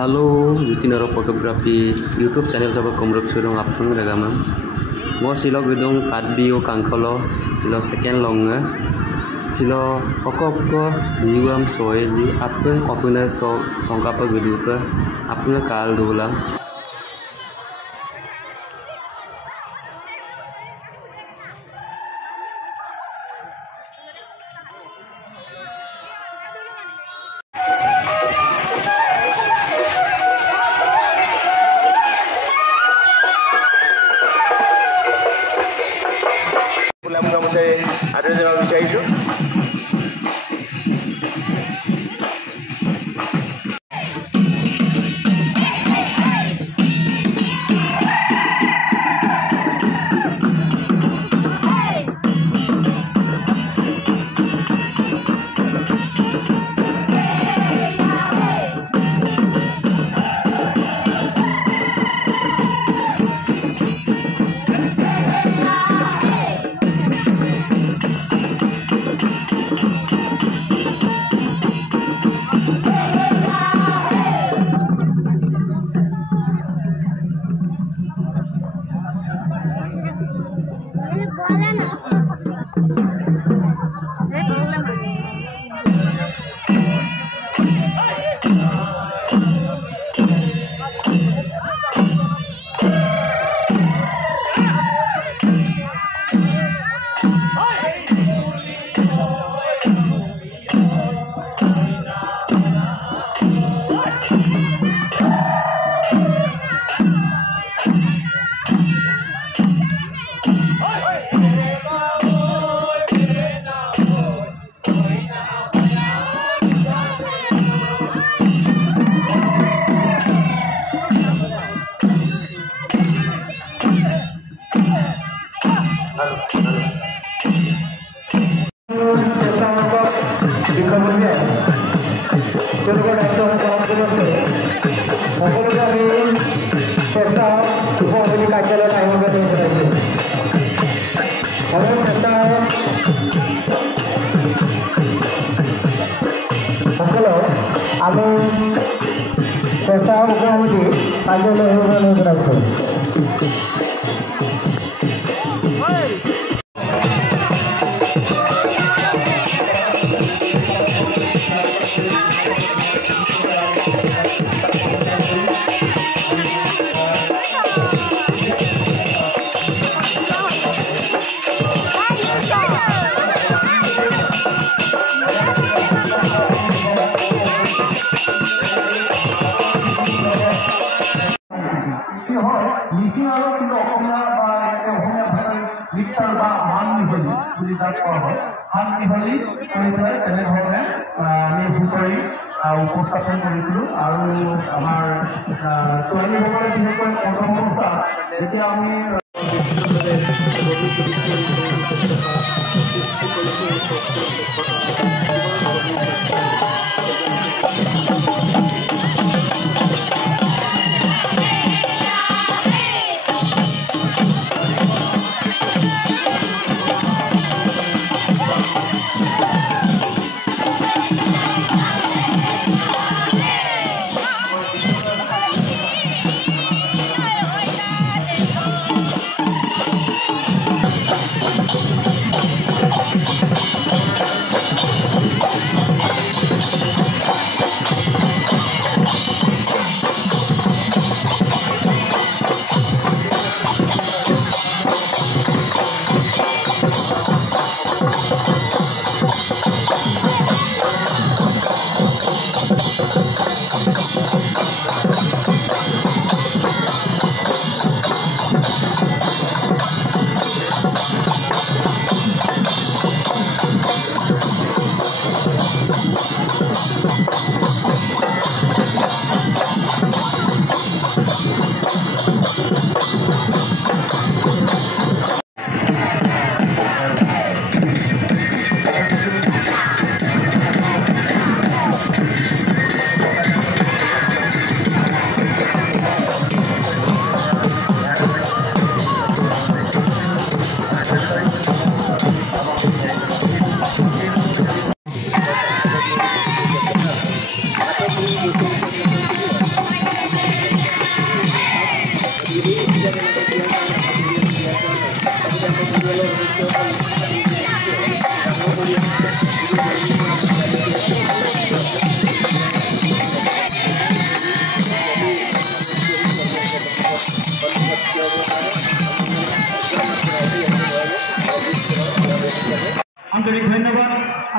Halo, Jutinaro Photography YouTube channel coba kumruk surung apung ragamam. Mo silo gedung kadbio kangkolo silo second longa. Silo okopko biwam soeji apung opuna so songkapa gedupa apuna kal dulang. Ada yang bisa itu? আমি চেষ্টা মুখামুখি কাৰ্যালয় অনুৰোধ ৰাখোঁ। উপস্থাপন কৰিছিলোঁ আৰু আমাৰ ছোৱালীসকলে বিশেষকৈ প্ৰথম অৱস্থাত যেতিয়া আমি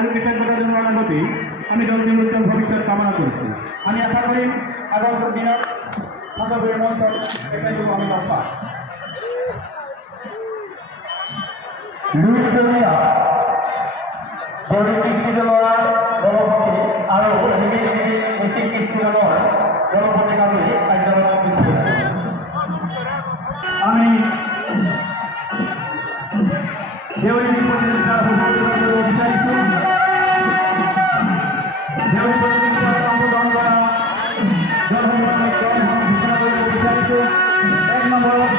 আৰু কৃতজ্ঞতা জনোৱাৰ আগতেই আমি দলটিৰ উজ্জ্বল ভৱিষ্যত কামনা কৰিছোঁ। আমি আশা কৰিম আগন্তুক দিনত সকলোৰে মঞ্চত তেখেতলোকক আমি লগ পাম। লুইটনীয়া দৈনিক কৃষি দলৰ দলপতি আৰু মিচিং কৃষি দলৰ দলপতিক আমি কাৰ্যালয়ত বিচাৰিছোঁ। আমি দেউৰী প্ৰতিযোগিতা ঘোষণা কৰিব বিচাৰিছোঁ। দেউৰী প্ৰতিযোগিতাত অংশগ্ৰহণ কৰা দলসমূহক ঘোষণা কৰিব বিচাৰিছোঁ। 1 নম্বৰত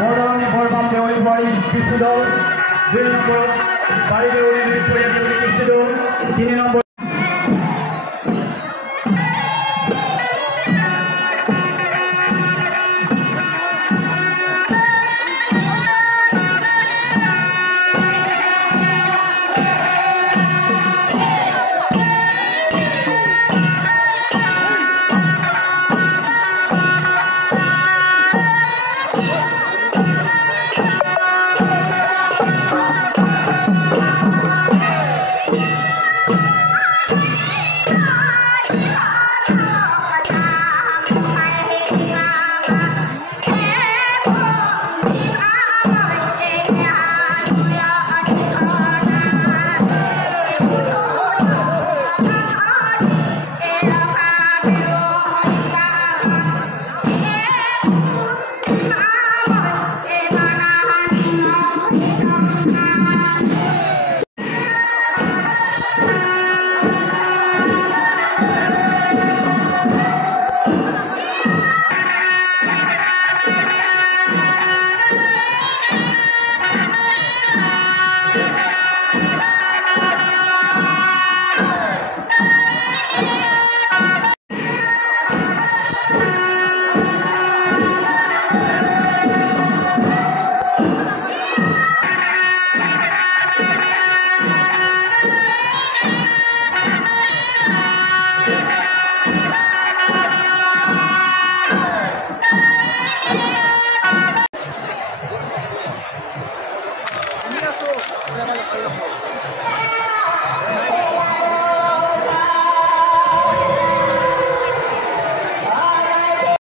বৰদলনি বৰবাম দেউৰী বোৱাৰী কৃষি দল, 2 নম্বৰত বাৰী দেউৰী কৃষি দল, 3 নম্বৰ